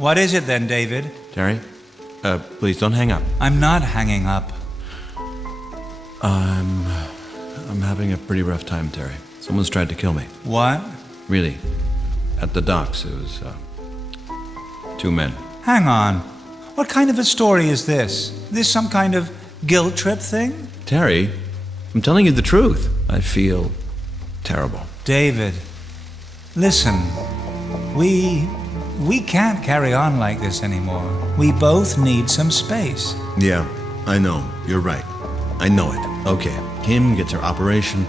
What is it then, David? Terry, please don't hang up. I'm not hanging up. I'm having a pretty rough time, Terry. Someone's tried to kill me. What? Really. At the docks, it was, 2 men. Hang on. What kind of a story is this? This some kind of guilt trip thing? Terry, I'm telling you the truth. I feel terrible. David, listen. We can't carry on like this anymore. We both need some space. Yeah, I know. You're right. I know it. Okay. Kim gets her operation,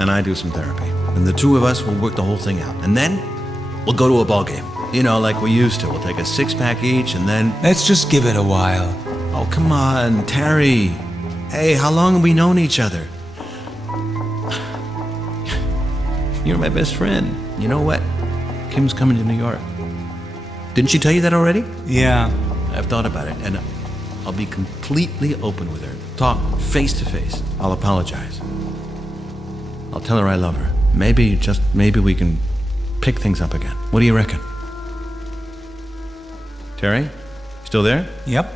and I do some therapy. And the two of us will work the whole thing out. And then we'll go to a ball game. You know, like we used to. We'll take a 6-pack each, and then... Let's just give it a while. Oh, come on, Terry. Hey, how long have we known each other? You're my best friend. You know what? Kim's coming to New York. Didn't she tell you that already? Yeah. I've thought about it, and I'll be completely open with her. Talk face to face. I'll apologize. I'll tell her I love her. Maybe, just maybe we can pick things up again. What do you reckon? Terry? Still there? Yep.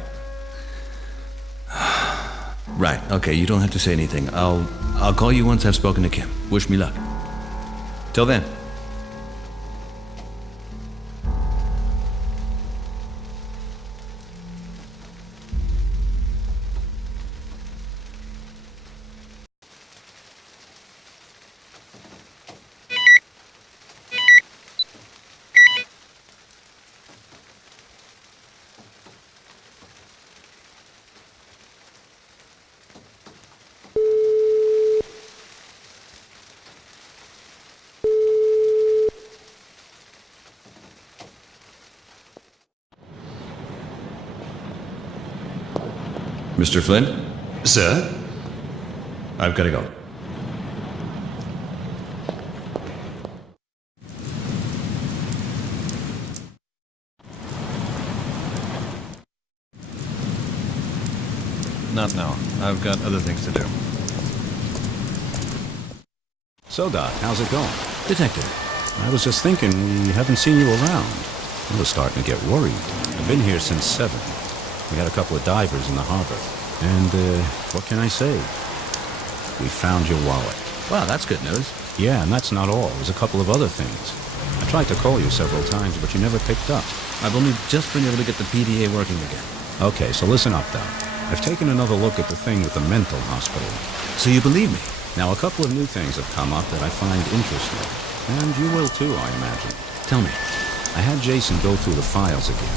Right, okay, you don't have to say anything. I'll call you once I've spoken to Kim. Wish me luck. Till then. Mr. Flint? Sir? I've got to go. Not now. I've got other things to do. So, Doc, how's it going? Detective. I was just thinking we haven't seen you around. I was starting to get worried. I've been here since 7. We had a couple of divers in the harbor. And, what can I say? We found your wallet. Wow, that's good news. Yeah, and that's not all. There's a couple of other things. I tried to call you several times, but you never picked up. I've only just been able to get the PDA working again. Okay, so listen up, Doc. I've taken another look at the thing with the mental hospital. So you believe me? Now, a couple of new things have come up that I find interesting. And you will too, I imagine. Tell me. I had Jason go through the files again.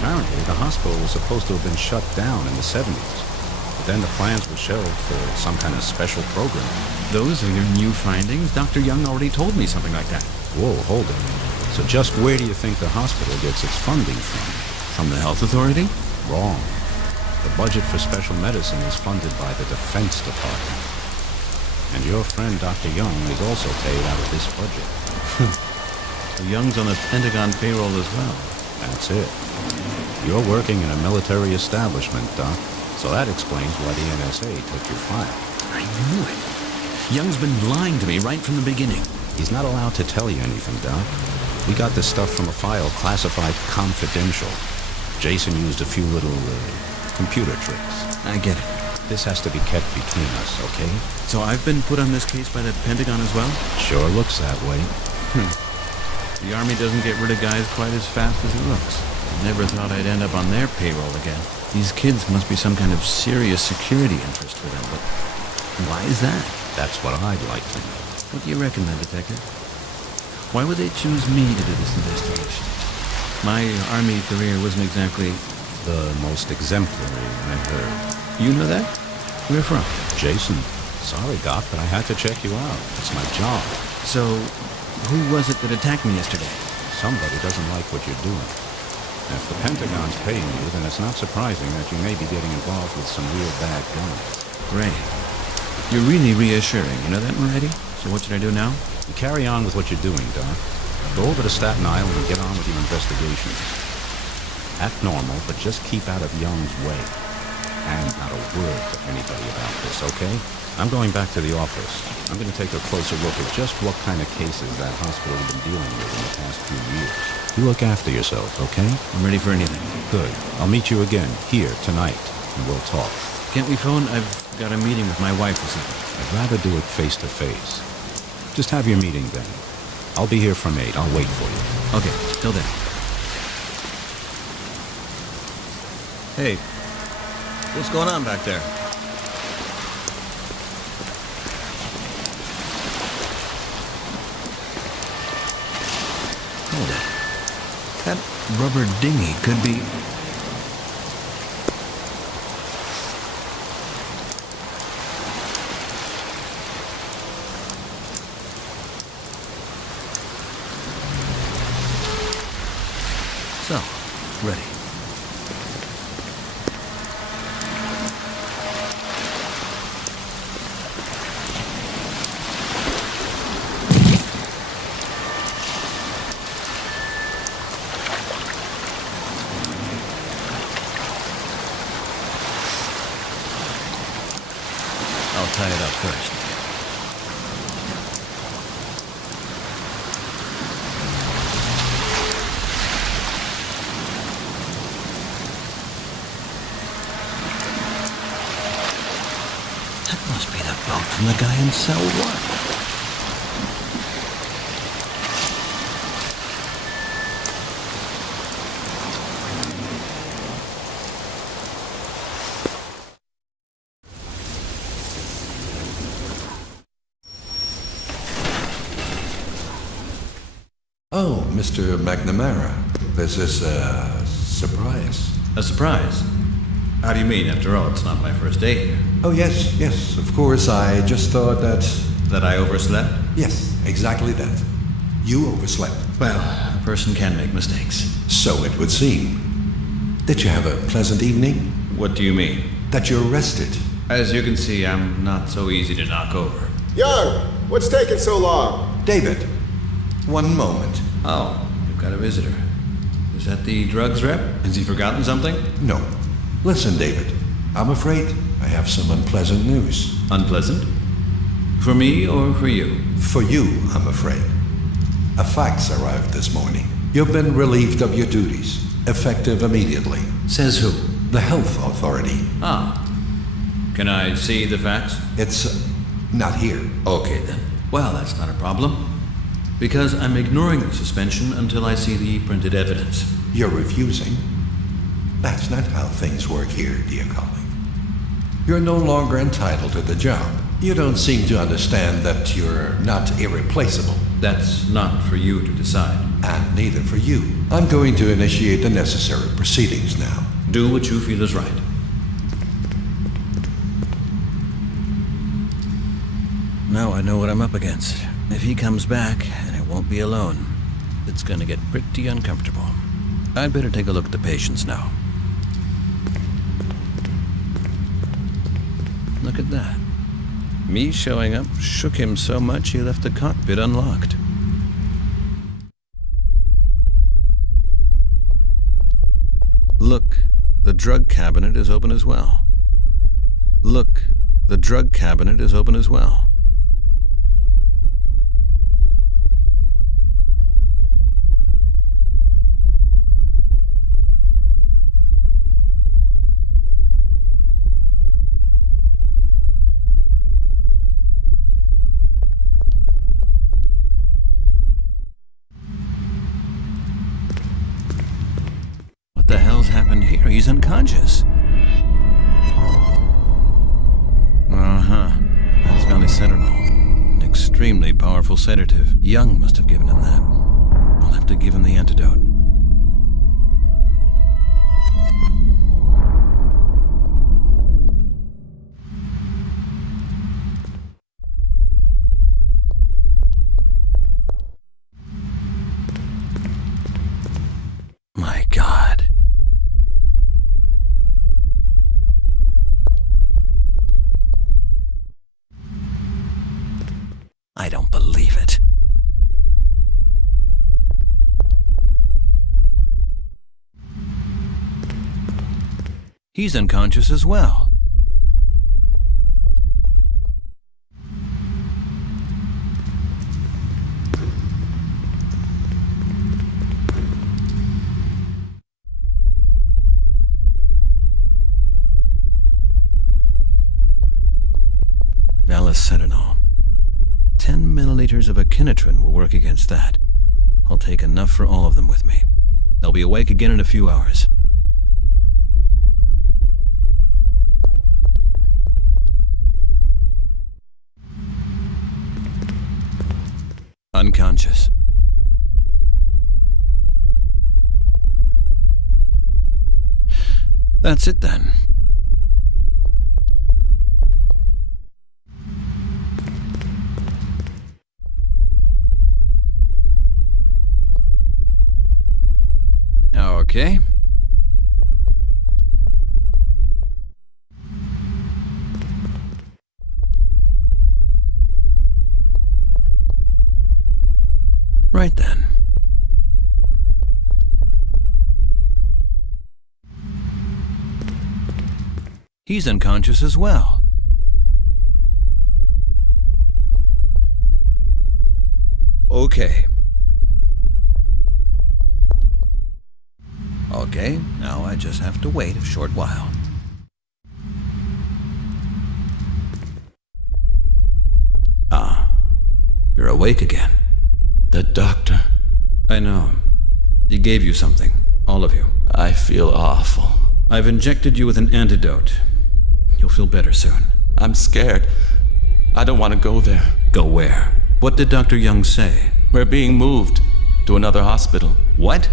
Apparently, the hospital was supposed to have been shut down in the 70s. But then the plans were shelved for some kind of special program. Those are your new findings? Dr. Young already told me something like that. Whoa, hold it. So just where do you think the hospital gets its funding from? From the health authority? Wrong. The budget for special medicine is funded by the Defense Department. And your friend, Dr. Young, is also paid out of this budget. The Young's on the Pentagon payroll as well. That's it. You're working in a military establishment, Doc. So that explains why the NSA took your file. I knew it. Young's been lying to me right from the beginning. He's not allowed to tell you anything, Doc. We got this stuff from a file classified confidential. Jason used a few little, computer tricks. I get it. This has to be kept between us, okay? So I've been put on this case by the Pentagon as well? Sure looks that way. The Army doesn't get rid of guys quite as fast as it looks. I never thought I'd end up on their payroll again. These kids must be some kind of serious security interest for them, but why is that? That's what I'd like to know. What do you reckon then, Detective? Why would they choose me to do this investigation? My Army career wasn't exactly... The most exemplary, I've heard. You know that? Where from? Jason. Sorry, Doc, but I had to check you out. It's my job. So, who was it that attacked me yesterday? Somebody doesn't like what you're doing. If the Pentagon's paying you, then it's not surprising that you may be getting involved with some real bad guys. Great. You're really reassuring. You know that already? So what should I do now? You carry on with what you're doing, Doc. Go over to Staten Island and get on with your investigations. Act normal, but just keep out of Young's way. And not a word to anybody about this, okay? I'm going back to the office. I'm going to take a closer look at just what kind of cases that hospital has been dealing with in the past few years. You look after yourself, okay? I'm ready for anything. Good. I'll meet you again, here, tonight, and we'll talk. Can't we phone? I've got a meeting with my wife this evening. I'd rather do it face to face. Just have your meeting then. I'll be here from 8. I'll wait for you. Okay, till then. Hey, what's going on back there? Hold it. That rubber dinghy could be... So, ready. I'll tie it up first. That must be the boat from the guy in cell 1. Oh, Mr. McNamara, this is a surprise. A surprise? How do you mean? After all, it's not my first day here. Oh, yes, of course. I just thought that... That I overslept? Yes, exactly that. You overslept. Well, a person can make mistakes. So it would seem. Did you have a pleasant evening? What do you mean? That you're rested? As you can see, I'm not so easy to knock over. Young, what's taking so long? David, one moment. Oh, you've got a visitor. Is that the drugs rep? Has he forgotten something? No. Listen, David. I'm afraid I have some unpleasant news. Unpleasant? For me or for you? For you, I'm afraid. A fax arrived this morning. You've been relieved of your duties, effective immediately. Says who? The health authority. Ah. Can I see the fax? It's not here. Okay then. Well, that's not a problem. Because I'm ignoring the suspension until I see the printed evidence. You're refusing? That's not how things work here, dear colleague. You're no longer entitled to the job. You don't seem to understand that you're not irreplaceable. That's not for you to decide. And neither for you. I'm going to initiate the necessary proceedings now. Do what you feel is right. Now I know what I'm up against. If he comes back, and it won't be alone, it's gonna get pretty uncomfortable. I'd better take a look at the patients now. Look at that. Me showing up shook him so much he left the cockpit unlocked. Look, the drug cabinet is open as well. Look, the drug cabinet is open as well. What the hell's happened here? He's unconscious. That's Valicetinol. An extremely powerful sedative. Young must have given him that. I'll have to give him the antidote. My God. I don't believe it. He's unconscious as well. said it all. 10 milliliters of echinotrin will work against that. I'll take enough for all of them with me. They'll be awake again in a few hours. Unconscious. That's it then. Okay. Right then. He's unconscious as well. Okay. Okay, now I just have to wait a short while. Ah, you're awake again. The doctor. I know. He gave you something, all of you. I feel awful. I've injected you with an antidote. You'll feel better soon. I'm scared. I don't want to go there. Go where? What did Dr. Young say? We're being moved to another hospital. What?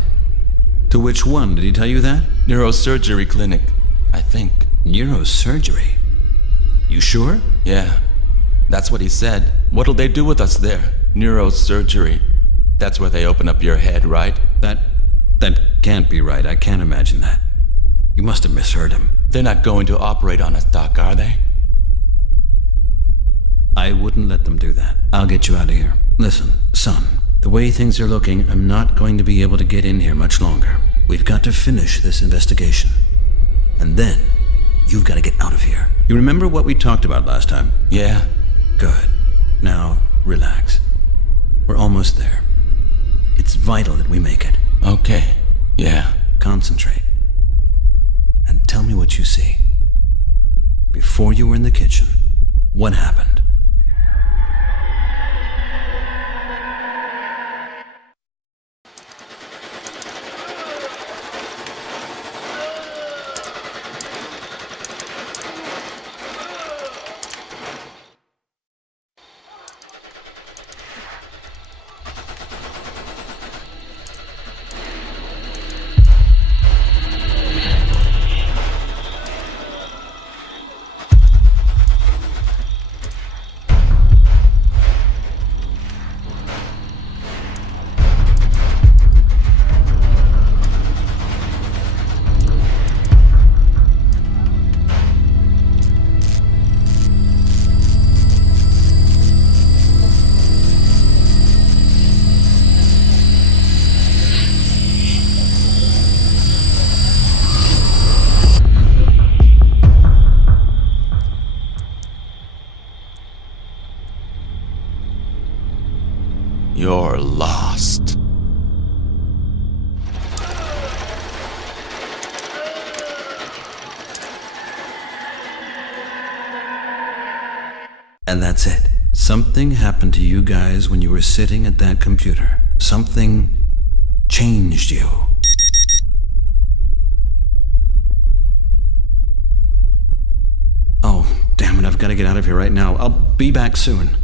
To which one? Did he tell you that? Neurosurgery clinic, I think. Neurosurgery? You sure? Yeah, that's what he said. What'll they do with us there? Neurosurgery. That's where they open up your head, right? That can't be right. I can't imagine that. You must have misheard him. They're not going to operate on us, Doc, are they? I wouldn't let them do that. I'll get you out of here. Listen, son, the way things are looking, I'm not going to be able to get in here much longer. We've got to finish this investigation. And then, you've got to get out of here. You remember what we talked about last time? Yeah. Good. Now, relax. We're almost there. It's vital that we make it. Okay. Yeah. Concentrate. And tell me what you see. Before you were in the kitchen, what happened? You're lost. And that's it. Something happened to you guys when you were sitting at that computer. Something changed you. Oh, damn it, I've got to get out of here right now. I'll be back soon.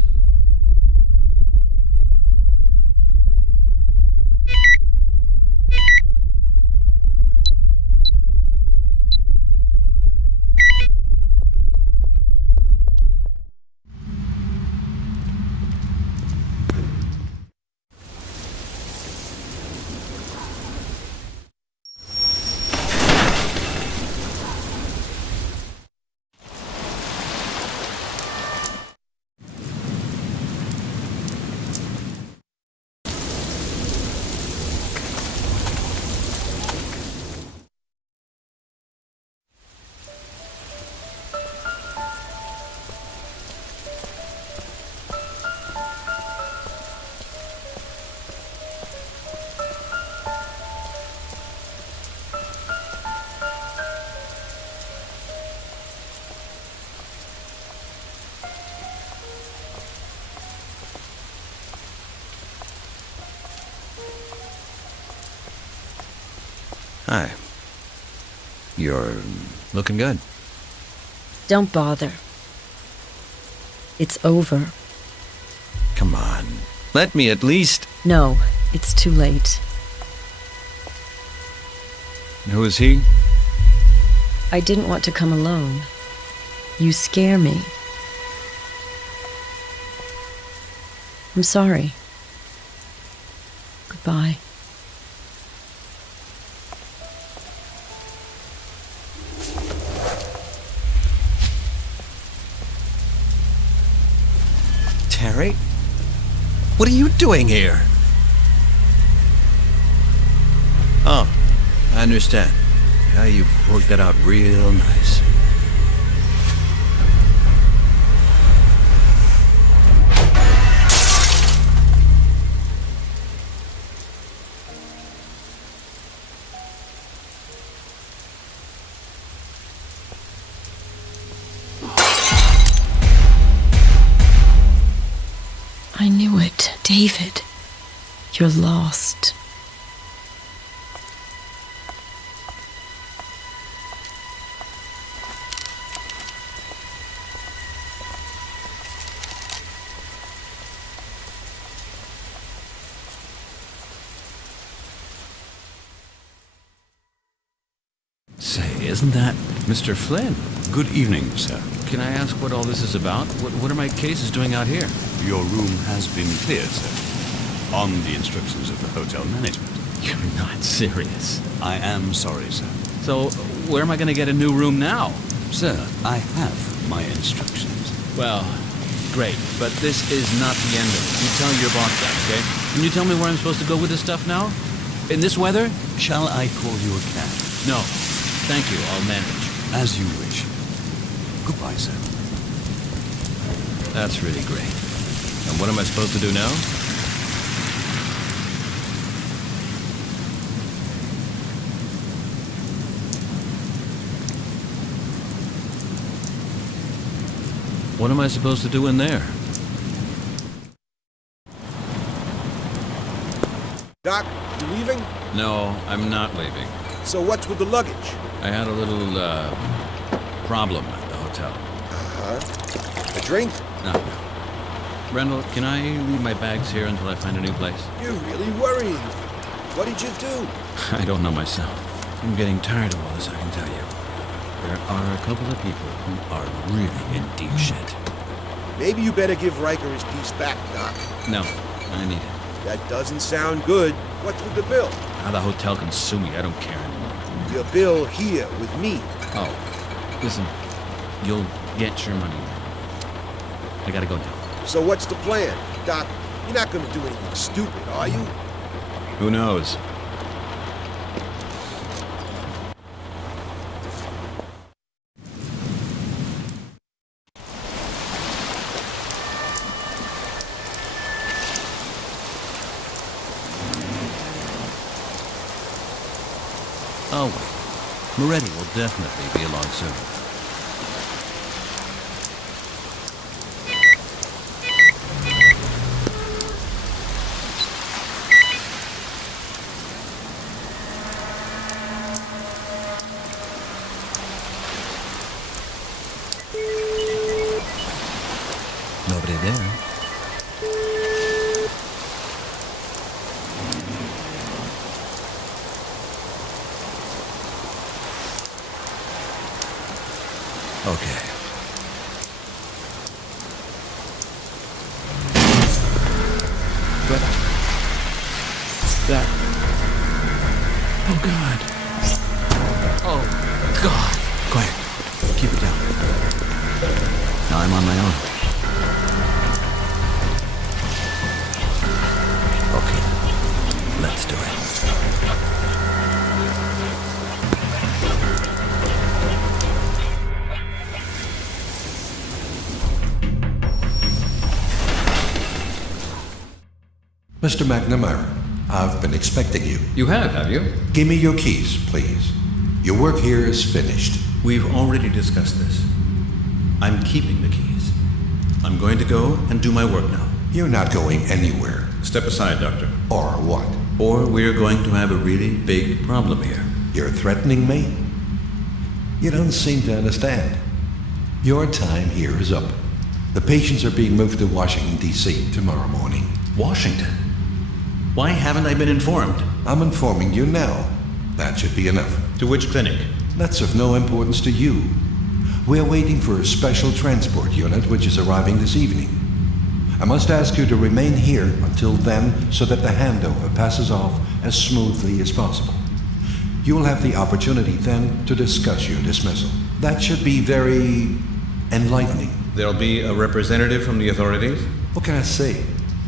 Hi. You're looking good. Don't bother. It's over. Come on. Let me at least... No, it's too late. Who is he? I didn't want to come alone. You scare me. I'm sorry. Goodbye. Terry? What are you doing here? Oh, I understand. Yeah, you've worked that out real nice. I knew it. David, you're lost. Say, isn't that Mr. Flynn? Good evening, sir. Can I ask what all this is about? What are my cases doing out here? Your room has been cleared, sir. On the instructions of the hotel management. You're not serious. I am sorry, sir. So, where am I going to get a new room now? Sir, I have my instructions. Well, great, but this is not the end of it. You tell your boss that, okay? Can you tell me where I'm supposed to go with this stuff now? In this weather? Shall I call you a cab? No. Thank you, I'll manage. As you wish. Goodbye, sir. That's really great. And what am I supposed to do now? What am I supposed to do in there? Doc, you leaving? No, I'm not leaving. So what's with the luggage? I had a little, problem at the hotel. A drink? No. Randall, can I leave my bags here until I find a new place? You're really worrying. What did you do? I don't know myself. I'm getting tired of all this, I can tell you. There are a couple of people who are really in deep shit. Maybe you better give Riker his piece back, Doc. No, I need it. That doesn't sound good. What's with the bill? How the hotel can sue me, I don't care anymore. Your bill here with me. Oh, listen, you'll get your money. I gotta go now. So what's the plan? Doc, you're not gonna do anything stupid, are you? Who knows? Oh, wait. Moretti will definitely be along soon. Nobody there. Okay. That. Oh, God. Oh, God. Quiet. Keep it down. Now I'm on my own. Okay. Let's do it. Mr. McNamara, I've been expecting you. You have you? Give me your keys, please. Your work here is finished. We've already discussed this. I'm keeping the keys. I'm going to go and do my work now. You're not going anywhere. Step aside, Doctor. Or what? or we're going to have a really big problem here. You're threatening me? You don't seem to understand. Your time here is up. The patients are being moved to Washington, D.C. tomorrow morning. Washington? Why haven't I been informed? I'm informing you now. That should be enough. To which clinic? That's of no importance to you. We're waiting for a special transport unit which is arriving this evening. I must ask you to remain here until then so that the handover passes off as smoothly as possible. You will have the opportunity then to discuss your dismissal. That should be very enlightening. There'll be a representative from the authorities? What can I say?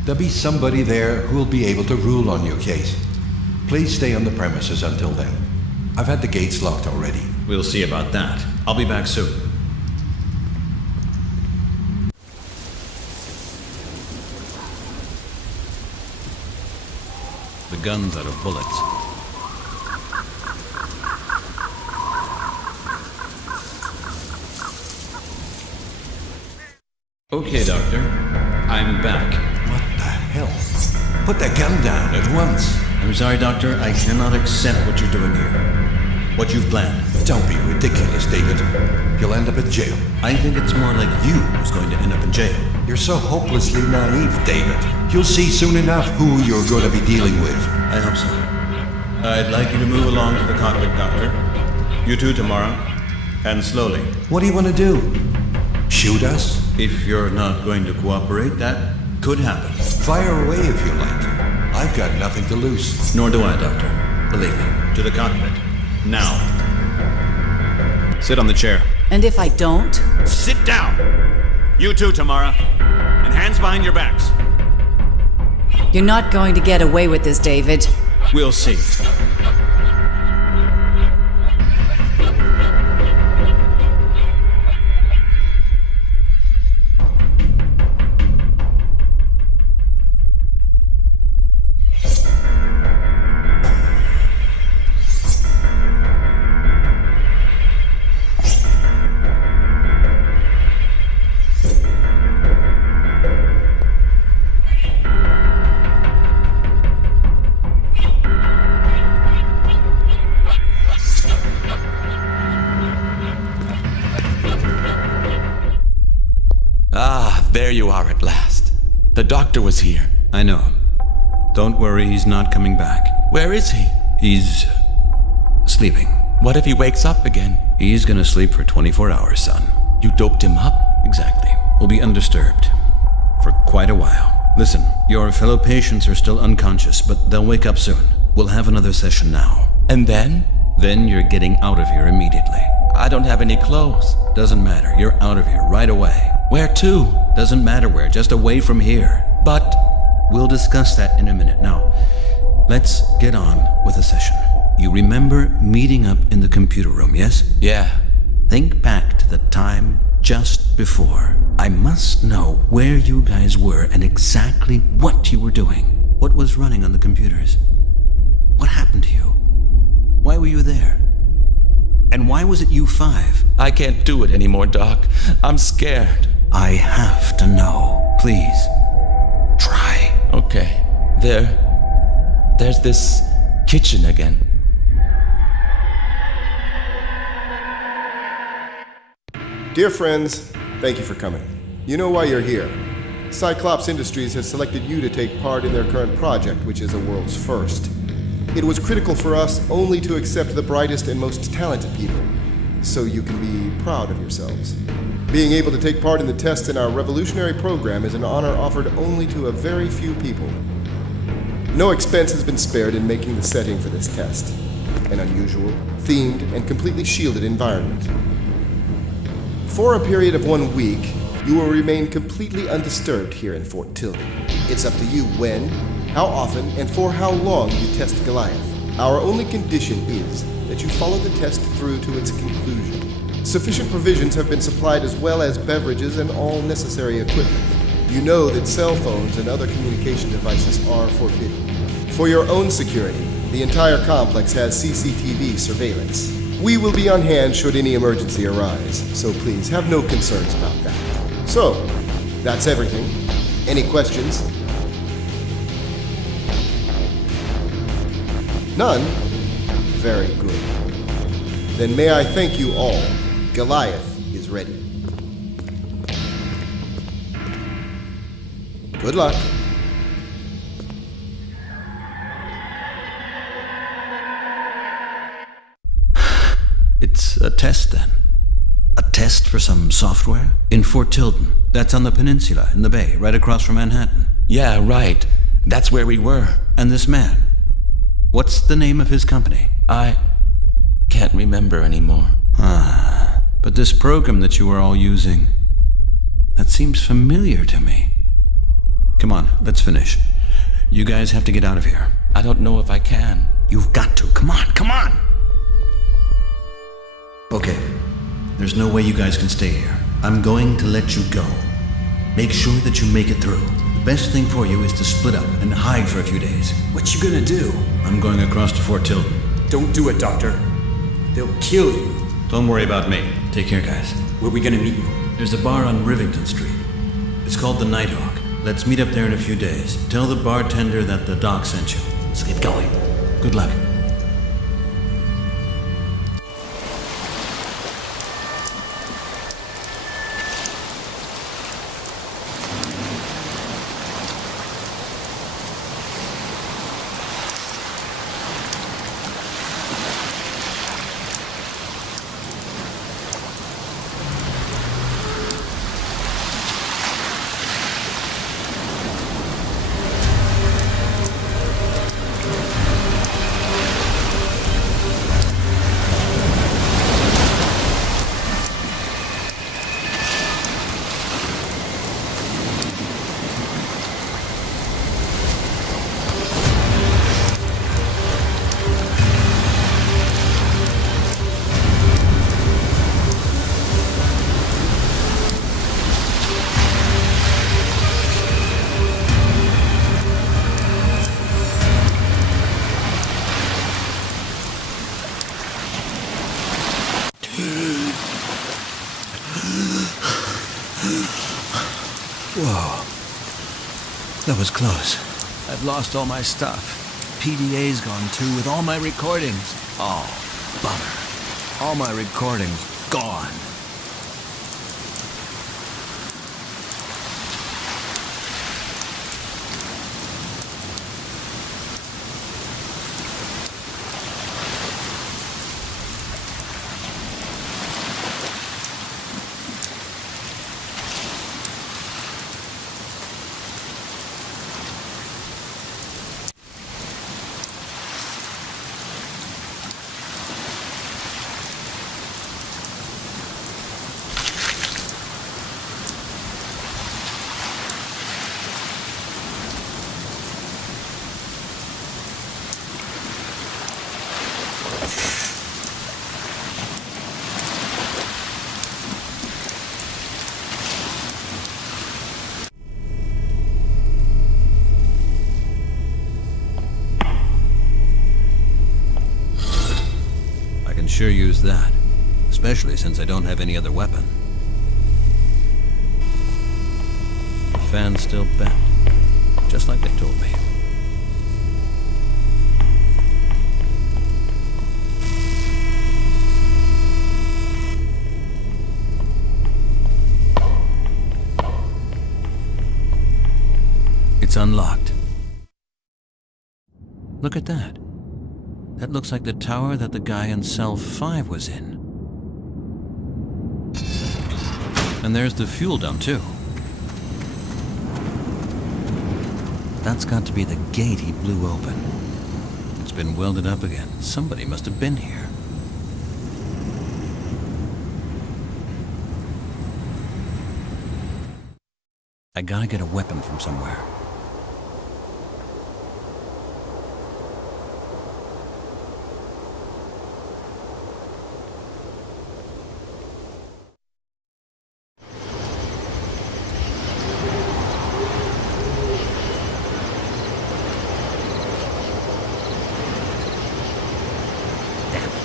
There'll be somebody there who will be able to rule on your case. Please stay on the premises until then. I've had the gates locked already. We'll see about that. I'll be back soon. The gun's out of bullets. Okay, Doctor. I'm back. What the hell? Put that gun down at once. I'm sorry, Doctor. I cannot accept what you're doing here. What you've planned. Don't be ridiculous, David. You'll end up in jail. I think it's more like you who's going to end up in jail. You're so hopelessly naive, David. You'll see soon enough who you're going to be dealing with. I hope so. I'd like you to move along to the cockpit, Doctor. You too tomorrow. And slowly. What do you want to do? Shoot us? If you're not going to cooperate, that could happen. Fire away if you like. I've got nothing to lose. Nor do I, Doctor. Believe me. To the cockpit. Now. Sit on the chair. And if I don't? Sit down! You too, Tamara. And hands behind your backs. You're not going to get away with this, David. We'll see. There you are at last. The doctor was here. I know. Don't worry, he's not coming back. Where is he? He's sleeping. What if he wakes up again? He's gonna sleep for 24 hours, son. You doped him up? Exactly. We'll be undisturbed for quite a while. Listen, your fellow patients are still unconscious, but they'll wake up soon. We'll have another session now. And then? Then you're getting out of here immediately. I don't have any clothes. Doesn't matter. You're out of here right away. Where to? Doesn't matter where, just away from here. But we'll discuss that in a minute. Now, let's get on with the session. You remember meeting up in the computer room, yes? yeah. Think back to the time just before. I must know where you guys were and exactly what you were doing. What was running on the computers? What happened to you? Why were you there? And why was it you five? I can't do it anymore, Doc. I'm scared. I have to know. Please. Try. Okay. There's this kitchen again. Dear friends, thank you for coming. You know why you're here. Cyclops Industries has selected you to take part in their current project, which is a world's first. It was critical for us only to accept the brightest and most talented people, so you can be proud of yourselves. Being able to take part in the tests in our revolutionary program is an honor offered only to a very few people. No expense has been spared in making the setting for this test. An unusual, themed, and completely shielded environment. For a period of 1 week, you will remain completely undisturbed here in Fort Tilden. It's up to you when, how often, and for how long you test Goliath. Our only condition is that you follow the test through to its conclusion. Sufficient provisions have been supplied as well as beverages and all necessary equipment. You know that cell phones and other communication devices are forbidden. For your own security, the entire complex has CCTV surveillance. We will be on hand should any emergency arise, so please have no concerns about that. So, that's everything. Any questions? None? Very good. Then may I thank you all. Goliath is ready. Good luck. It's a test then. A test for some software? In Fort Tilden. That's on the peninsula, in the bay, right across from Manhattan. Yeah, right. That's where we were. And this man? What's the name of his company? I can't remember anymore. But this program that you were all using, that seems familiar to me. Come on, let's finish. You guys have to get out of here. I don't know if I can. You've got to. Come on, come on! Okay. There's no way you guys can stay here. I'm going to let you go. Make sure that you make it through. The best thing for you is to split up and hide for a few days. What you gonna do? I'm going across to Fort Tilden. Don't do it, Doctor. They'll kill you. Don't worry about me. Take care, guys. Where we gonna meet you? There's a bar on Rivington Street. It's called the Nighthawk. Let's meet up there in a few days. Tell the bartender that the doc sent you. Let's get going. Good luck. Whoa. That was close. I've lost all my stuff. PDA's gone too, with all my recordings. Oh, bummer. All my recordings gone. Sure use that, especially since I don't have any other weapon. The fan's still bent, just like they told me. It's unlocked. Look at that. That looks like the tower that the guy in cell 5 was in. And there's the fuel dump, too. That's got to be the gate he blew open. It's been welded up again. Somebody must have been here. I gotta get a weapon from somewhere.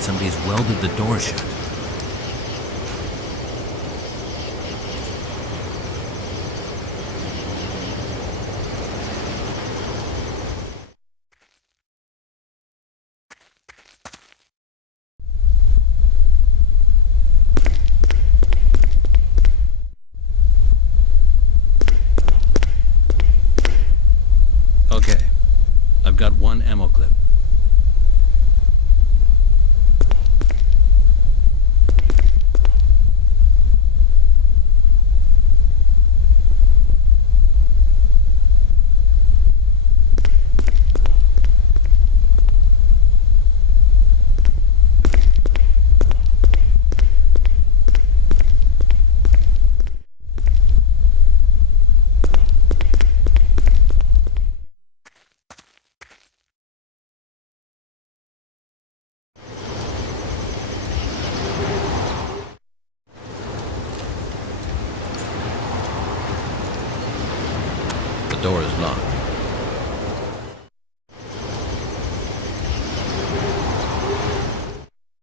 Somebody's welded the door shut.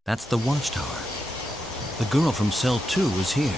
That's the watchtower. The girl from cell 2 was here.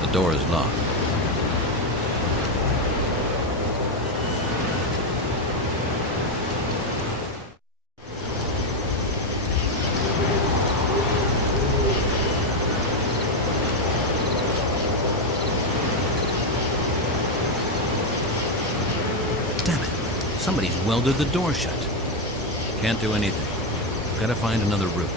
The door is locked. Damn it. Somebody's welded the door shut. Can't do anything. Gotta find another route.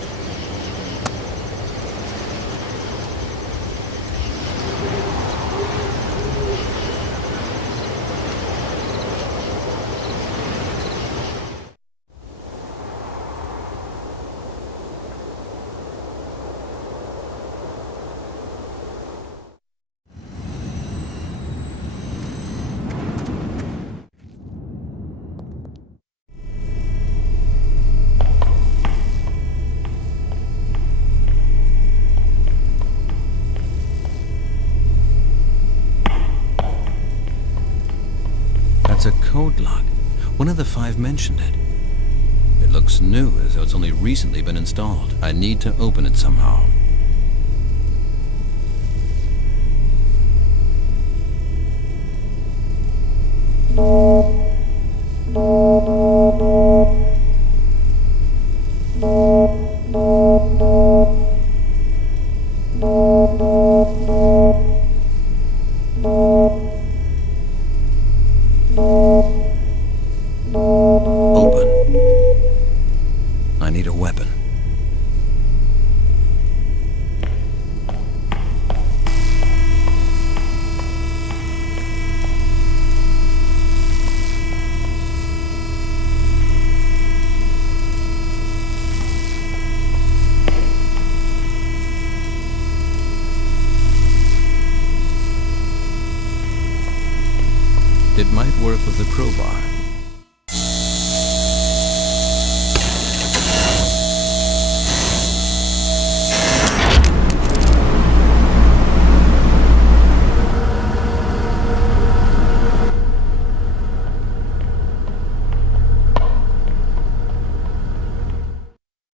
It's a code lock. One of the 5 mentioned it. It looks new, as though it's only recently been installed. I need to open it somehow. Open. I need a weapon. It might work with the crowbar.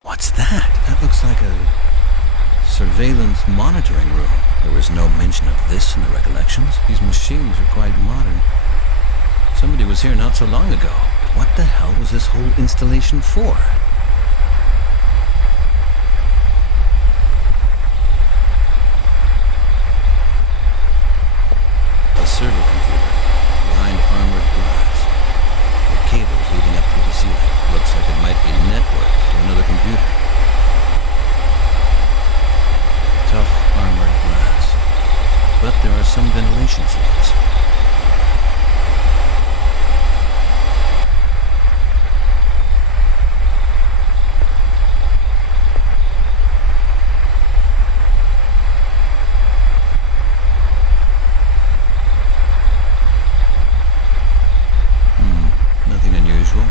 What's that? That looks like a surveillance monitoring room. There was no mention of this in the recollections. These machines are quite modern. Somebody was here not so long ago. But what the hell was this whole installation for? A server computer behind armored glass. The cables leading up to the ceiling. Looks like it might be networked to another computer. Tough armored glass. But there are some ventilation slots. Nothing unusual.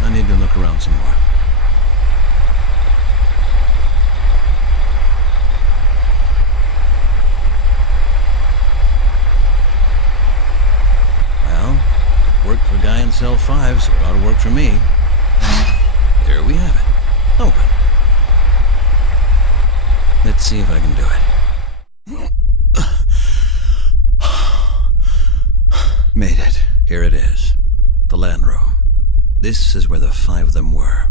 I need to look around some more. Well, it worked for guy in cell 5, so it ought to work for me. There we have it. Open. Let's see if I can do it. Made it. Here it is. The land room. This is where the 5 of them were.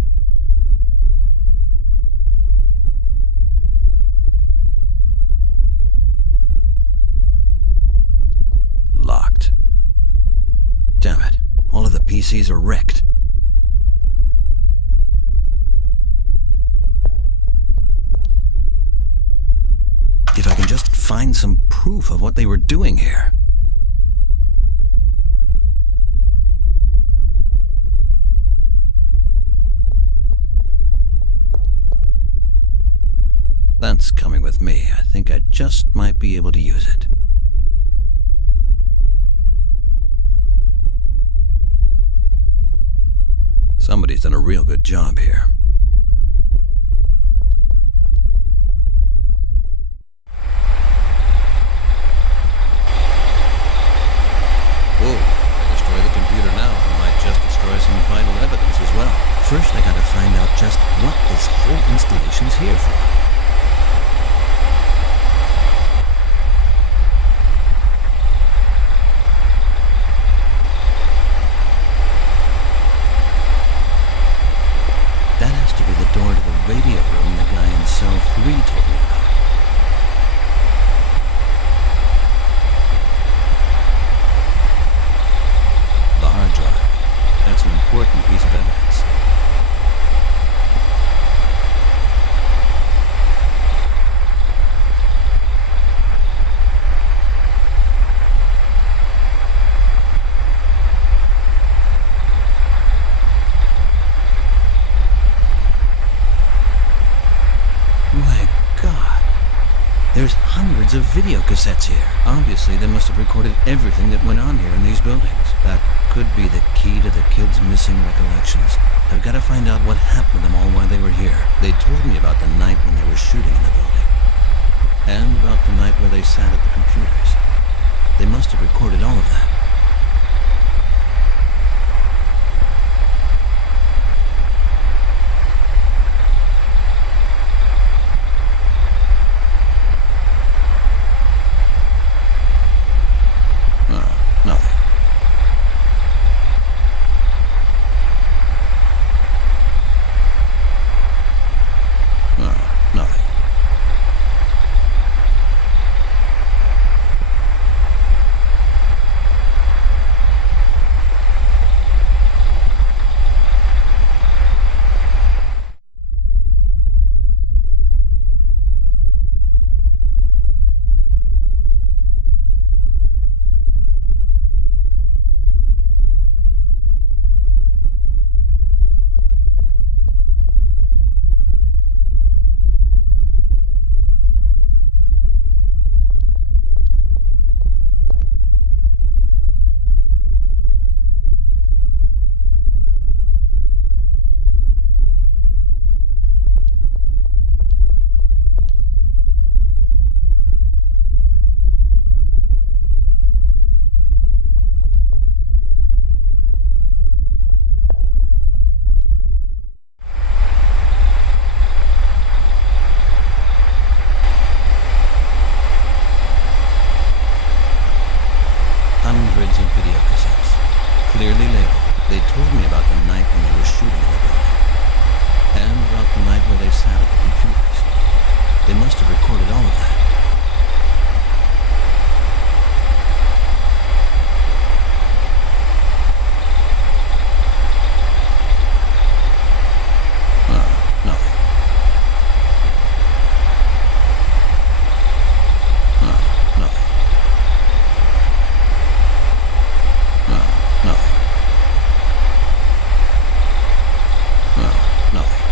Locked. Damn it. All of the PCs are wrecked. If I can just find some proof of what they were doing here. That's coming with me. I think I just might be able to use it. Somebody's done a real good job here. Whoa, if I destroy the computer now, I might just destroy some vital evidence as well. First, I gotta find out just what this whole installation's here for. That has to be the door to the radio room the guy in cell 3 told me about. The hard drive. That's an important piece of evidence. My God. There's hundreds of video cassettes here. Obviously, they must have recorded everything that went on here in these buildings. That could be the key to the kids' missing recollections. I've got to find out what happened to them all while they were here. They told me about the night when they were shooting in the building. And about the night where they sat at the computers. They must have recorded all of that. Nothing. Nothing. Hundreds of video cassettes. Clearly labeled. They told me about the night when they were shooting in the building. And about the night where they sat at the computers. They must have recorded all of that. Nothing. Nothing. Nothing. Nothing.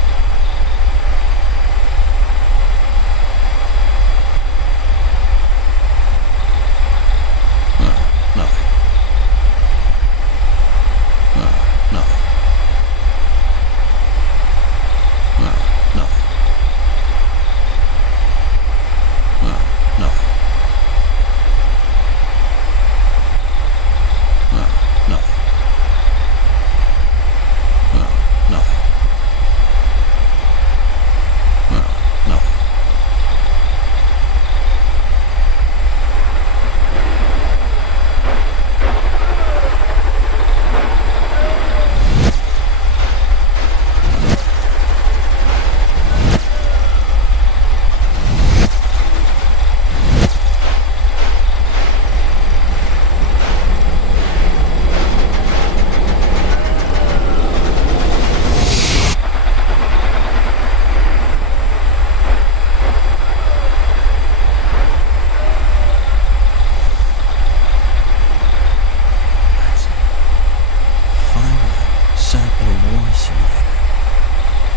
simulator.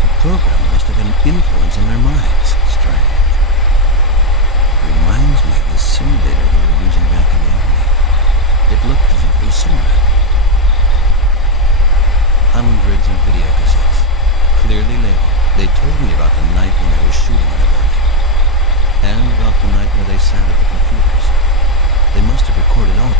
The program must have an influence on their minds. Strange. Reminds me of the simulator we were using back in the army. It looked very similar. Hundreds of video cassettes, clearly labeled. They told me about the night when they were shooting in the building, and about the night where they sat at the computers. They must have recorded all.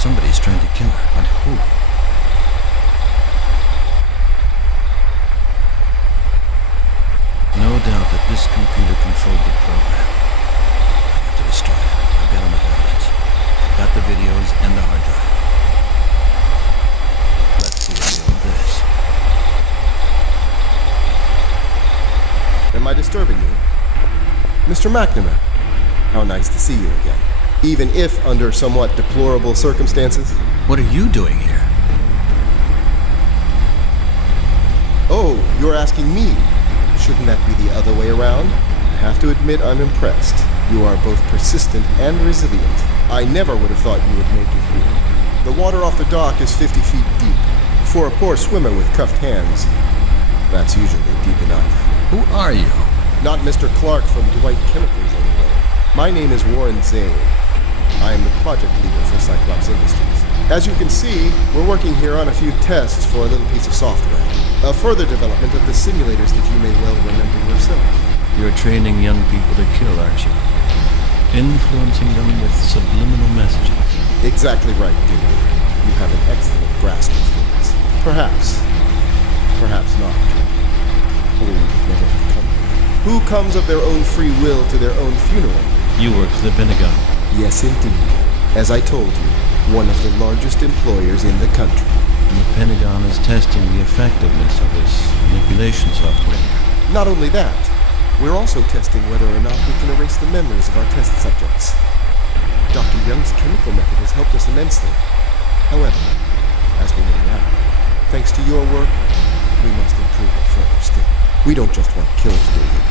Somebody's trying to kill her, but who? No doubt that this computer controlled the program. I have to destroy it. I've got enough evidence. I've got the videos and the hard drive. Let's see the deal with this. Am I disturbing you? Mr. McNamara, how nice to see you again. Even if under somewhat deplorable circumstances. What are you doing here? Oh, you're asking me. Shouldn't that be the other way around? I have to admit I'm impressed. You are both persistent and resilient. I never would have thought you would make it here. The water off the dock is 50 feet deep. For a poor swimmer with cuffed hands, that's usually deep enough. Who are you? Not Mr. Clark from Dwight Chemicals, anyway. My name is Warren Zane. I am the project leader for Cyclops Industries. As you can see, we're working here on a few tests for a little piece of software. A further development of the simulators that you may well remember yourself. You're training young people to kill, aren't you? Influencing them with subliminal messages. Exactly right, dude. You have an excellent grasp of things. Perhaps. Perhaps not. Or you'd never have come. Who comes of their own free will to their own funeral? You work for the Pentagon. Yes, indeed. As I told you, one of the largest employers in the country. And the Pentagon is testing the effectiveness of this manipulation software. Not only that, we're also testing whether or not we can erase the memories of our test subjects. Dr. Young's chemical method has helped us immensely. However, as we know now, thanks to your work, we must improve it further still. We don't just want killers, David.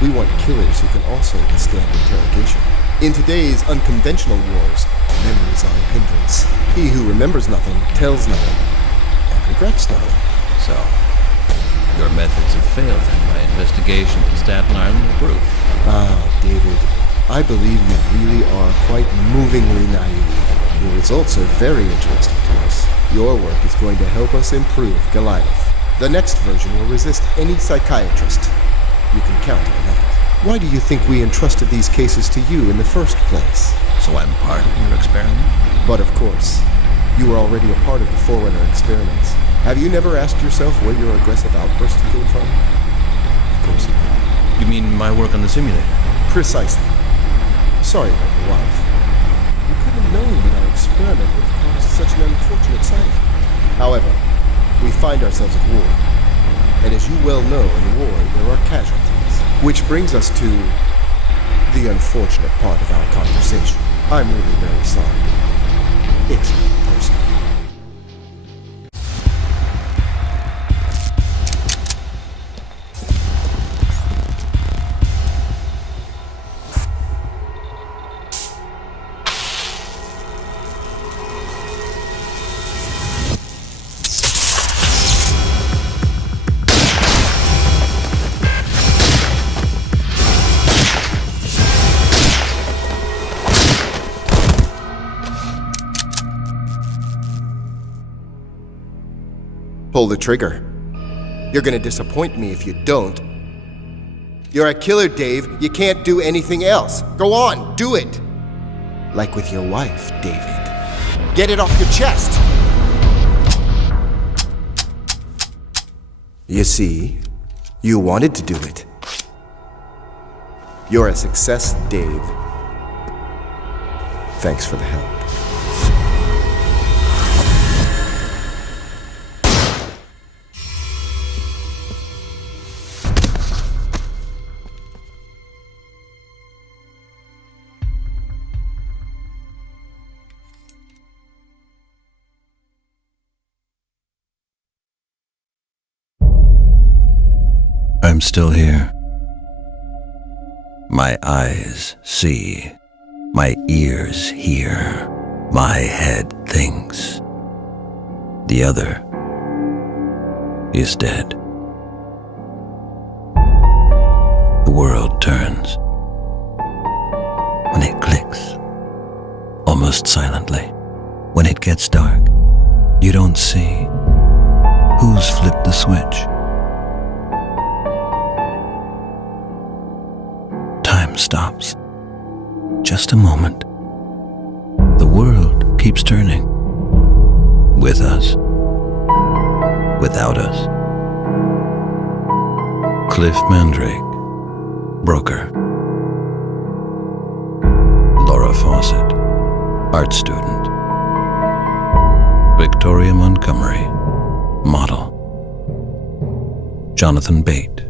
We want killers who can also withstand interrogation. In today's unconventional wars, memories are a hindrance. He who remembers nothing tells nothing and regrets nothing. So, your methods have failed and my investigations in Staten Island are proof. Ah, David, I believe you really are quite movingly naive. Your results are very interesting to us. Your work is going to help us improve Goliath. The next version will resist any psychiatrist. You can count on that. Why do you think we entrusted these cases to you in the first place? So I'm part of your experiment? But of course, you were already a part of the Forerunner experiments. Have you never asked yourself where your aggressive outburst came from? Of course you have. You mean my work on the simulator? Precisely. Sorry about your wife. You couldn't have known that our experiment would have caused such an unfortunate side effect. However, we find ourselves at war. And as you well know, in war, there are casualties. Which brings us to the unfortunate part of our conversation. I'm really very sorry, David. It's not personal. Pull the trigger. You're gonna disappoint me if you don't. You're a killer, Dave. You can't do anything else. Go on, do it. Like with your wife, David. Get it off your chest. You see, you wanted to do it. You're a success, Dave. Thanks for the help. I'm still here. My eyes see. My ears hear. My head thinks. The other is dead. The world turns. When it clicks, almost silently. When it gets dark, you don't see who's flipped the switch. Time stops. Just a moment. The world keeps turning. With us. Without us. Cliff Mandrake, broker. Laura Fawcett, art student. Victoria Montgomery, model. Jonathan Bate,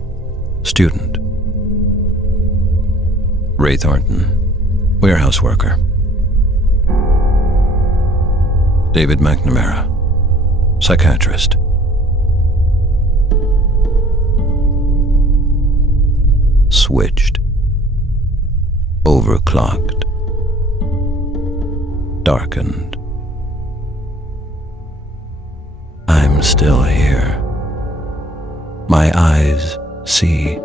student. Ray Thornton, warehouse worker. David McNamara, psychiatrist. Switched. Overclocked. Darkened. I'm still here. My eyes see.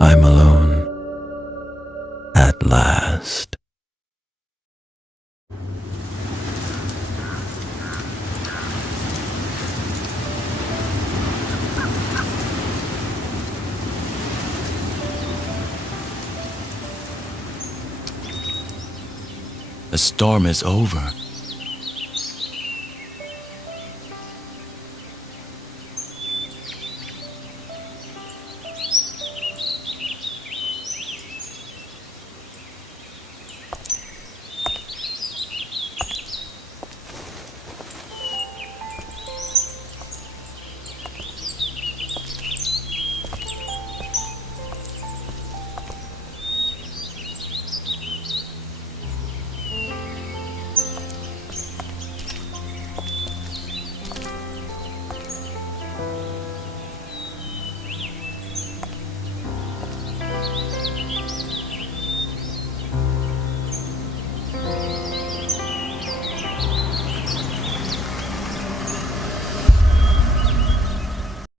I'm alone. At last. The storm is over.